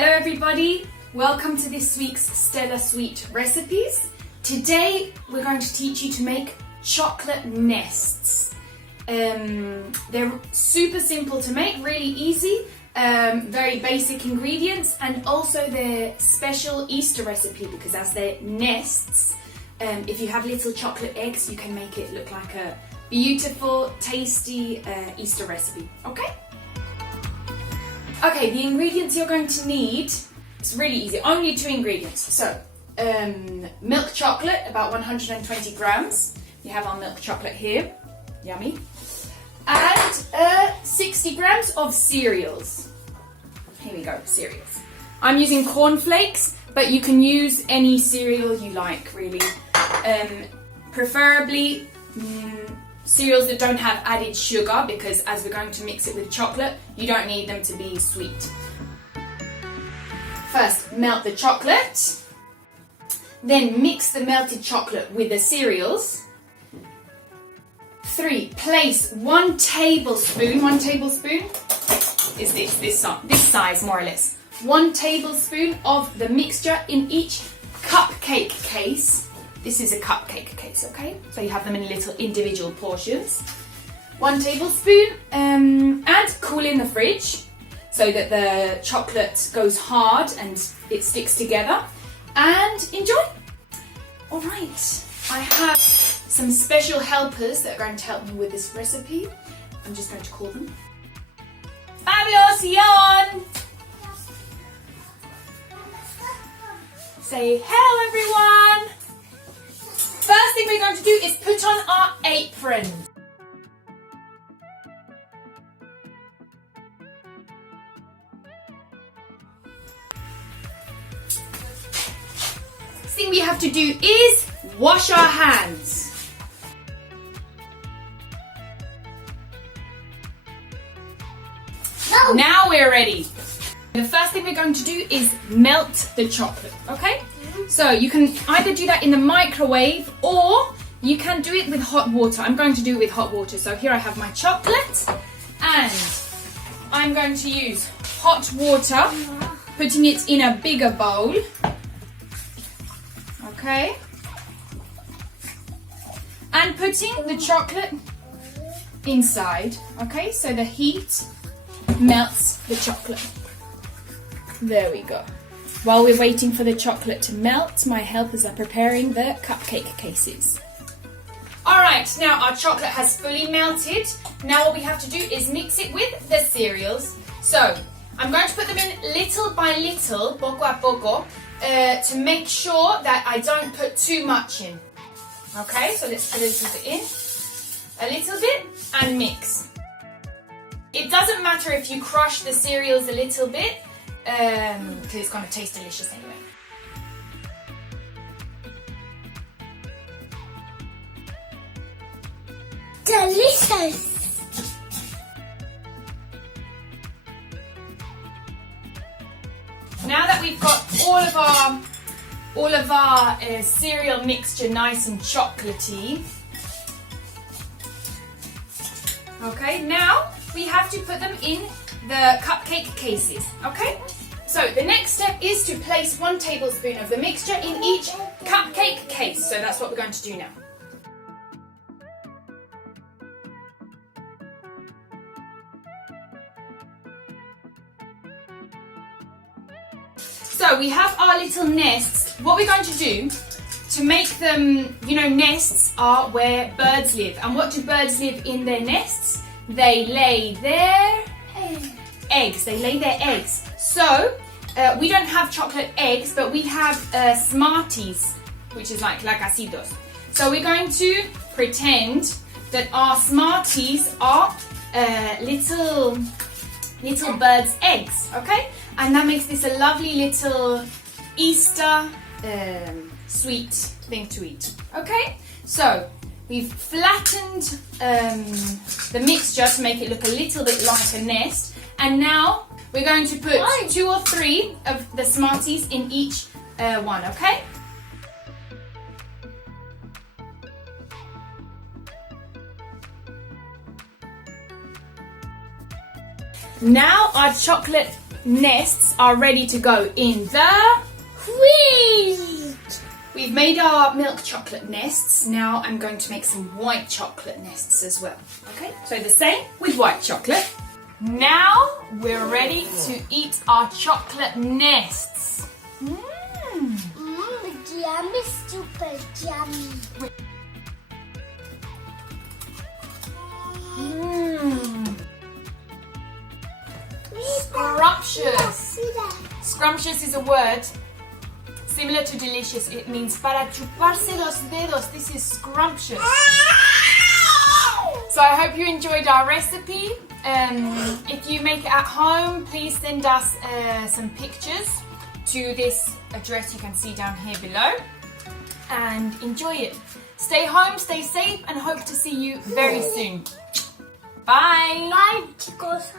Hello everybody, welcome to this week's Stella Sweet recipes. Today we're going to teach you to make chocolate nests. They're super simple to make, really easy, very basic ingredients, and also they're special Easter recipe because as they're nests, if you have little chocolate eggs you can make it look like a beautiful, tasty Easter recipe, okay? Okay, the ingredients you're going to need, it's really easy, only 2 ingredients. So, milk chocolate, about 120 grams. We have our milk chocolate here, yummy. And 60 grams of cereals. Here we go, cereals. I'm using cornflakes, but you can use any cereal you like, really. Preferably cereals that don't have added sugar, because as we're going to mix it with chocolate, you don't need them to be sweet. First, melt the chocolate. Then mix the melted chocolate with the cereals. 3, place 1 tablespoon is this size more or less. 1 tablespoon of the mixture in each cupcake case. This is a cupcake case, okay? So you have them in little individual portions. 1 tablespoon and cool in the fridge so that the chocolate goes hard and it sticks together. And enjoy! Alright, I have some special helpers that are going to help me with this recipe. I'm just going to call them. Fabulous, Jan! Say hello everyone! First thing we're going to do is put on our aprons. Next thing we have to do is wash our hands. No. Now we're ready. The first thing we're going to do is melt the chocolate, okay? So you can either do that in the microwave or you can do it with hot water. I'm going to do it with hot water. So here I have my chocolate and I'm going to use hot water, putting it in a bigger bowl. Okay. And putting the chocolate inside. Okay, so the heat melts the chocolate. There we go. While we're waiting for the chocolate to melt, my helpers are preparing the cupcake cases. Alright, now our chocolate has fully melted. Now what we have to do is mix it with the cereals. So, I'm going to put them in little by little, poco a poco, to make sure that I don't put too much in. Okay, so let's put a little bit in, a little bit, and mix. It doesn't matter if you crush the cereals a little bit, because it's going to taste delicious anyway. Delicious! Now that we've got all of our cereal mixture nice and chocolatey, okay, now we have to put them in the cupcake cases, okay? So the next step is to place 1 tablespoon of the mixture in each cupcake case. So that's what we're going to do now. So we have our little nests. What we're going to do to make them, nests are where birds live. And what do birds live in their nests? They lay their eggs. They lay their eggs. So we don't have chocolate eggs, but we have Smarties, which is like lacasitos. So we're going to pretend that our Smarties are little birds' eggs, okay? And that makes this a lovely little Easter sweet thing to eat, okay? So we've flattened the mixture to make it look a little bit like a nest. And now we're going to put 2 or 3 of the Smarties in each one, okay? Now our chocolate nests are ready to go in the Fridge. We've made our milk chocolate nests. Now I'm going to make some white chocolate nests as well. Okay, so the same with white chocolate. Now we're ready to eat our chocolate nests. Yummy, super yummy. Scrumptious. Scrumptious is a word similar to delicious. It means para chuparse los dedos. This is scrumptious. So I hope you enjoyed our recipe. If you make it at home, please send us some pictures to this address you can see down here below and enjoy it. Stay home, stay safe, and hope to see you very soon. Bye! Bye, chicos.